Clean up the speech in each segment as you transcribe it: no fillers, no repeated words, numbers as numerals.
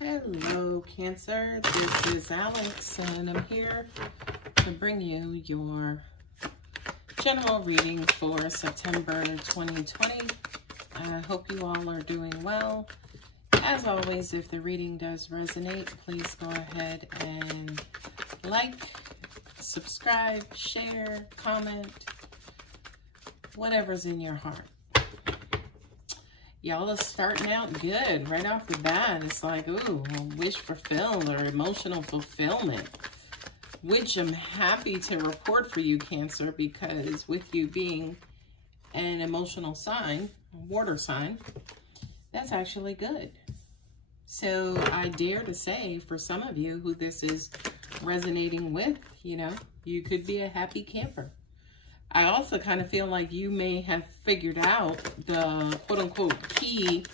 Hello, Cancer. This is Alex, and I'm here to bring you your general reading for September 2020. I hope you all are doing well. As always, if the reading does resonate, please go ahead and like, subscribe, share, comment, whatever's in your heart. Y'all are starting out good right off the bat. It's like, ooh, wish fulfilled or emotional fulfillment, which I'm happy to report for you, Cancer, because with you being an emotional sign, a water sign, that's actually good. So I dare to say for some of you who this is resonating with, you know, you could be a happy camper. I also kind of feel like you may have figured out the quote-unquote key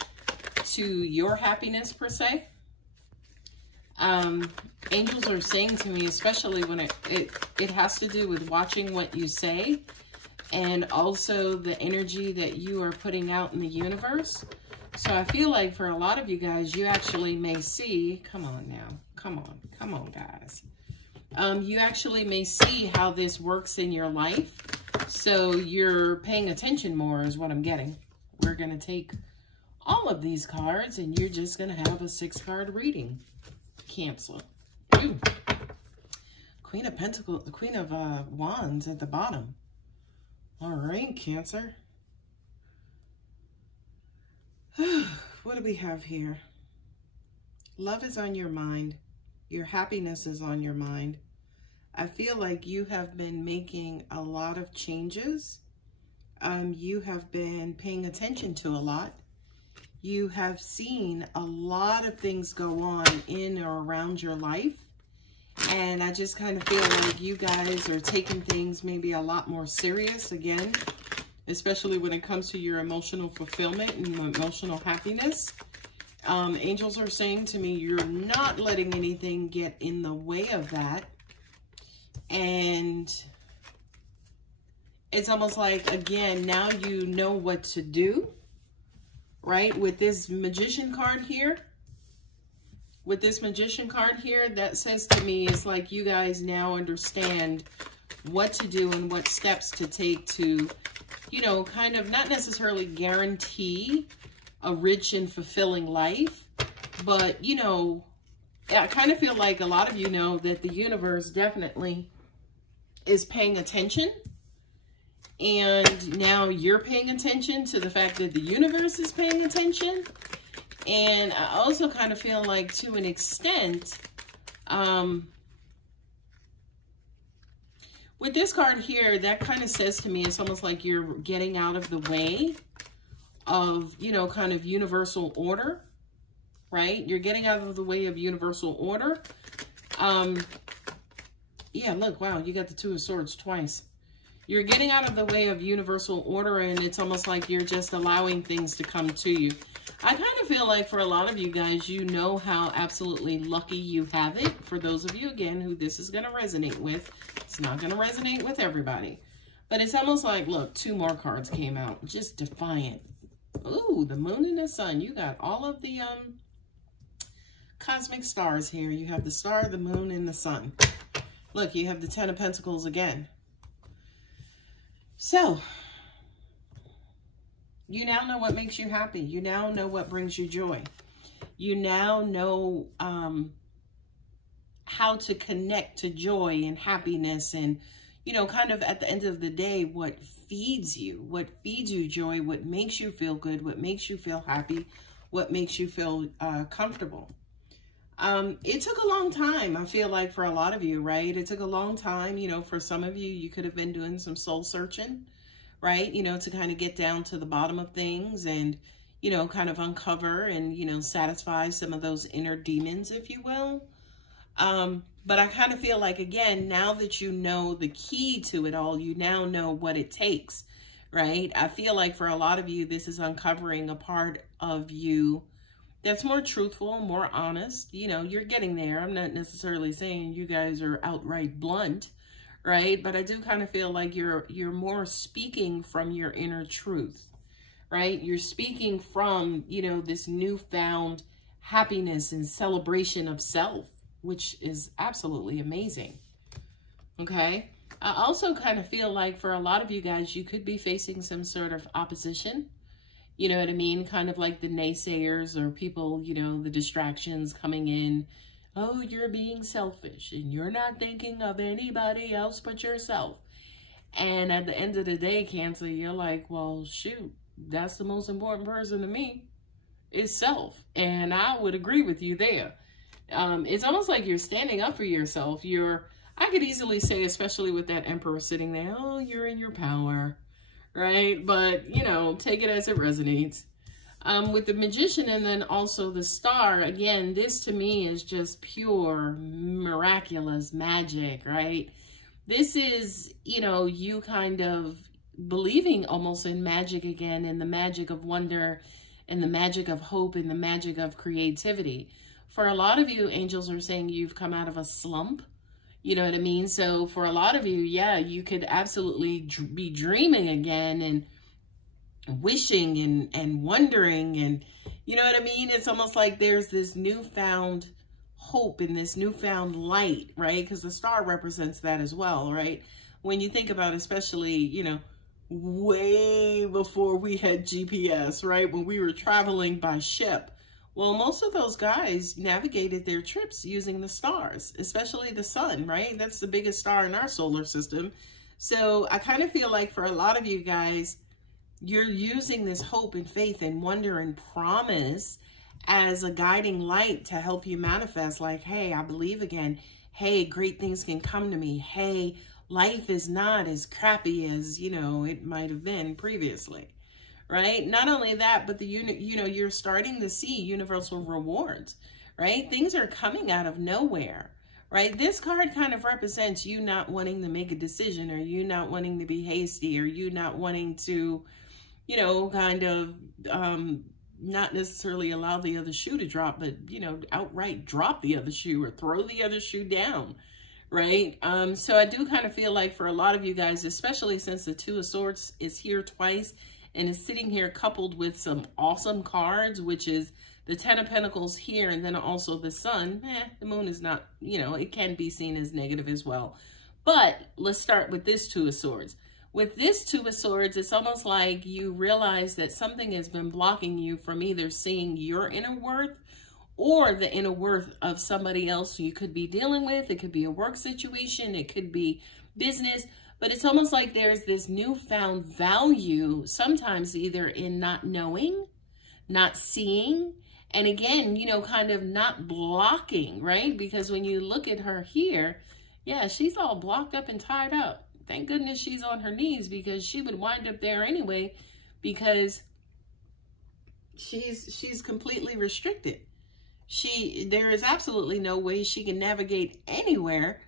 to your happiness, per se. Angels are saying to me, especially when it has to do with watching what you say and also the energy that you are putting out in the universe. So I feel like for a lot of you guys, you actually may see, come on now, come on, guys. You actually may see how this works in your life. So you're paying attention more is what I'm getting. We're going to take all of these cards and you're just going to have a 6-card reading. Cancel. Ooh. Queen of Pentacles, the Queen of Wands at the bottom. All right, Cancer. What do we have here? Love is on your mind. Your happiness is on your mind. I feel like you have been making a lot of changes. You have been paying attention to a lot. You have seen a lot of things go on in or around your life. And I just kind of feel like you guys are taking things maybe a lot more serious again, especially when it comes to your emotional fulfillment and emotional happiness. Angels are saying to me, you're not letting anything get in the way of that. And it's almost like, again, now you know what to do, right? With this Magician card here, that says to me, it's like you guys now understand what to do and what steps to take to, you know, kind of not necessarily guarantee a rich and fulfilling life, but, you know, I kind of feel like a lot of you know that the universe definitely is paying attention, and now you're paying attention to the fact that the universe is paying attention. And I also kind of feel like, to an extent, with this card here, that kind of says to me, it's almost like you're getting out of the way of, you know, kind of universal order, right? You're getting out of the way of universal order. Yeah, look, wow, you got the Two of Swords twice. You're getting out of the way of universal order, and it's almost like you're just allowing things to come to you. I kind of feel like for a lot of you guys, you know how absolutely lucky you have it. For those of you, again, who this is going to resonate with, it's not going to resonate with everybody. But it's almost like, look, 2 more cards came out. Just defiant. Ooh, the Moon and the Sun. You got all of the cosmic stars here. You have the star, the moon, and the sun. Look, you have the 10 of Pentacles again. So, you now know what makes you happy. You now know what brings you joy. You now know how to connect to joy and happiness and, you know, kind of at the end of the day, what feeds you joy, what makes you feel good, what makes you feel happy, what makes you feel comfortable. It took a long time, I feel like, for a lot of you, right? It took a long time, you know, for some of you, you could have been doing some soul searching, right? You know, to kind of get down to the bottom of things and, you know, kind of uncover and, you know, satisfy some of those inner demons, if you will. But I kind of feel like, again, now that you know the key to it all, you now know what it takes, right? I feel like for a lot of you, this is uncovering a part of you that's more truthful, more honest. You know, you're getting there. I'm not necessarily saying you guys are outright blunt, right? But I do kind of feel like you're more speaking from your inner truth, right? You're speaking from, you know, this newfound happiness and celebration of self, which is absolutely amazing. Okay. I also kind of feel like for a lot of you guys, you could be facing some sort of opposition. You know what I mean? Kind of like the naysayers or people, you know, the distractions coming in. Oh, you're being selfish and you're not thinking of anybody else but yourself. And at the end of the day, Cancer, you're like, well, shoot, that's the most important person to me is self. And I would agree with you there. It's almost like you're standing up for yourself. I could easily say, especially with that Emperor sitting there, oh, you're in your power, right? But, you know, take it as it resonates. With the Magician and then also the Star, again, this to me is just pure, miraculous magic, right? This is, you know, you kind of believing almost in magic again, in the magic of wonder, and the magic of hope, and the magic of creativity. For a lot of you, angels are saying you've come out of a slump. You know what I mean? So for a lot of you, yeah, you could absolutely be dreaming again and wishing and wondering, and you know what I mean? It's almost like there's this newfound hope and this newfound light, right? Because the star represents that as well, right? When you think about, especially, you know, way before we had GPS, right? When we were traveling by ship. Well, most of those guys navigated their trips using the stars, especially the sun, right? That's the biggest star in our solar system. So I kind of feel like for a lot of you guys, you're using this hope and faith and wonder and promise as a guiding light to help you manifest, like, hey, I believe again. Hey, great things can come to me. Hey, life is not as crappy as, you know, it might have been previously. Right? Not only that, but you're starting to see universal rewards, right? Things are coming out of nowhere, right? This card kind of represents you not wanting to make a decision, or you not wanting to be hasty, or you not wanting to, you know, kind of not necessarily allow the other shoe to drop, but, you know, outright drop the other shoe or throw the other shoe down, right? So I do kind of feel like for a lot of you guys, especially since the Two of Swords is here twice, and is sitting here coupled with some awesome cards, which is the Ten of Pentacles here, and then also the Sun. The Moon is not, you know, it can be seen as negative as well. But let's start with this Two of Swords. With this Two of Swords, it's almost like you realize that something has been blocking you from either seeing your inner worth or the inner worth of somebody else you could be dealing with. It could be a work situation. It could be business. But it's almost like there's this newfound value, sometimes either in not knowing, not seeing, and again, you know, kind of not blocking, right? Because when you look at her here, yeah, she's all blocked up and tied up. Thank goodness she's on her knees, because she would wind up there anyway, because she's completely restricted. There is absolutely no way she can navigate anywhere,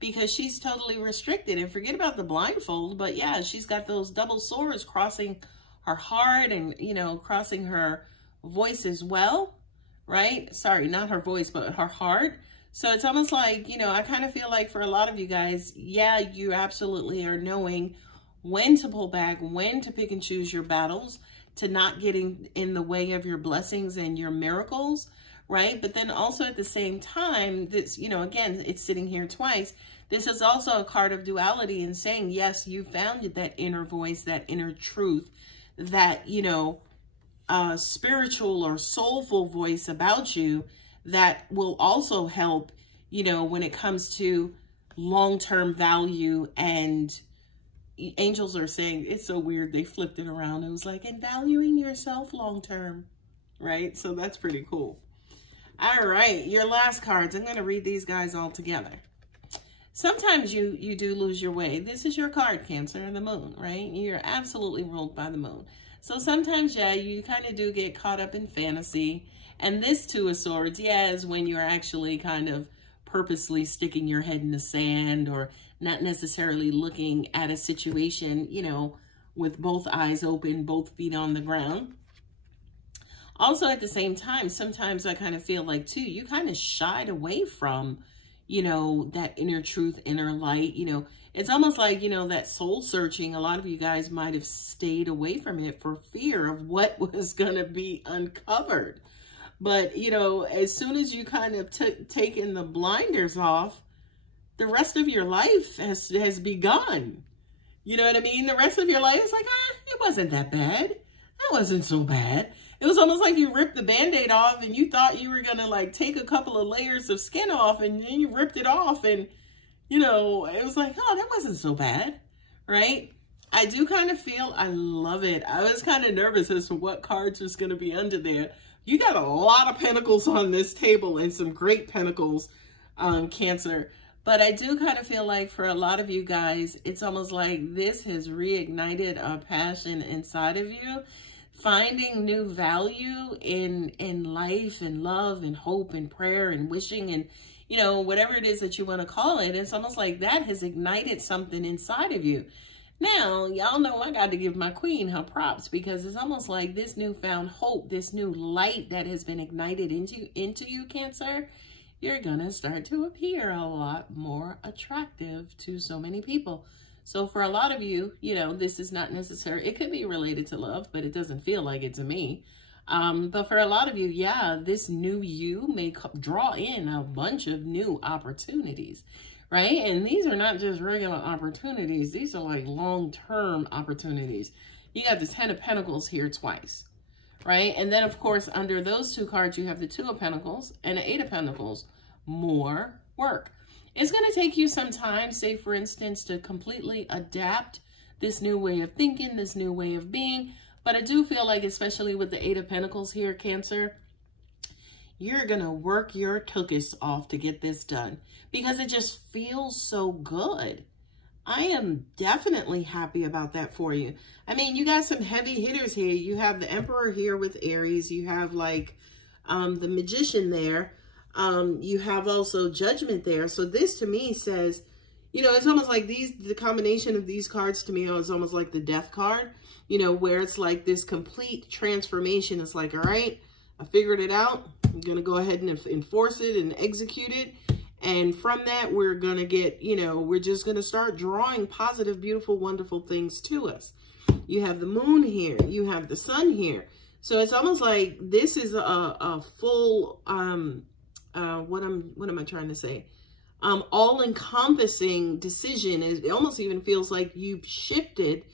because she's totally restricted. And forget about the blindfold, but yeah, she's got those double swords crossing her heart and, you know, crossing her voice as well, right? Sorry, not her voice, but her heart. So it's almost like, you know, I kind of feel like for a lot of you guys, yeah, you absolutely are knowing when to pull back, when to pick and choose your battles, to not getting in the way of your blessings and your miracles, right? But then also at the same time, this, you know, again, it's sitting here twice. This is also a card of duality and saying, yes, you found that inner voice, that inner truth, that, you know, spiritual or soulful voice about you that will also help, you know, when it comes to long-term value. And angels are saying, it's so weird, they flipped it around. It was like, and valuing yourself long-term, right? So that's pretty cool. All right, your last cards. I'm going to read these guys all together. Sometimes you do lose your way. This is your card, Cancer, and the Moon, right? You're absolutely ruled by the Moon. So sometimes, yeah, you kind of do get caught up in fantasy. And this Two of Swords, yeah, is when you're actually kind of purposely sticking your head in the sand, or not necessarily looking at a situation, you know, with both eyes open, both feet on the ground. Also, at the same time, sometimes I kind of feel like, too, you kind of shied away from, you know, that inner truth, inner light. You know, it's almost like, you know, that soul searching. A lot of you guys might have stayed away from it for fear of what was going to be uncovered. But, you know, as soon as you kind of taken the blinders off, the rest of your life has begun. You know what I mean? The rest of your life is like, it wasn't that bad. That wasn't so bad. It was almost like you ripped the Band-Aid off and you thought you were going to like take a couple of layers of skin off, and then you ripped it off, and, you know, it was like, oh, that wasn't so bad, right? I do kind of feel, I love it. I was kind of nervous as to what cards was going to be under there. You got a lot of pentacles on this table, and some great pentacles, Cancer. But I do kind of feel like for a lot of you guys, it's almost like this has reignited a passion inside of you, finding new value in life and love and hope and prayer and wishing and, you know, whatever it is that you want to call it. It's almost like that has ignited something inside of you. Now, y'all know I got to give my queen her props, because it's almost like this newfound hope, this new light that has been ignited into you, Cancer, you're going to start to appear a lot more attractive to so many people. So for a lot of you, you know, this is not necessary. It could be related to love, but it doesn't feel like it to me. But for a lot of you, yeah, this new you may draw in a bunch of new opportunities, right? And these are not just regular opportunities. These are like long-term opportunities. You got the 10 of Pentacles here twice, right? And then, of course, under those two cards, you have the 2 of Pentacles and the 8 of Pentacles. More work. It's going to take you some time, say, for instance, to completely adapt this new way of thinking, this new way of being. But I do feel like, especially with the 8 of Pentacles here, Cancer, you're going to work your tuchus off to get this done, because it just feels so good. I am definitely happy about that for you. I mean, you got some heavy hitters here. You have the Emperor here with Aries. You have like the Magician there. You have also Judgment there. So this to me says, you know, it's almost like the combination of these cards to me is almost like the Death card, you know, where it's like this complete transformation. It's like, all right, I figured it out. I'm going to go ahead and enforce it and execute it. And from that, we're going to get, you know, we're just going to start drawing positive, beautiful, wonderful things to us. You have the Moon here. You have the Sun here. So it's almost like this is a full, what am I trying to say? All-encompassing decision. It almost even feels like you've shifted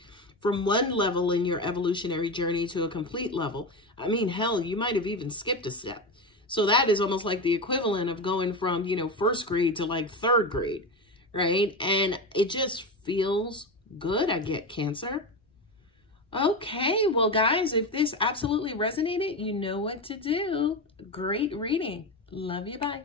from one level in your evolutionary journey to a complete level. I mean, hell, you might have even skipped a step. So that is almost like the equivalent of going from, you know, 1st grade to like 3rd grade, right? And it just feels good, I get, Cancer. Okay, well, guys, if this absolutely resonated, you know what to do. Great reading. Love you. Bye.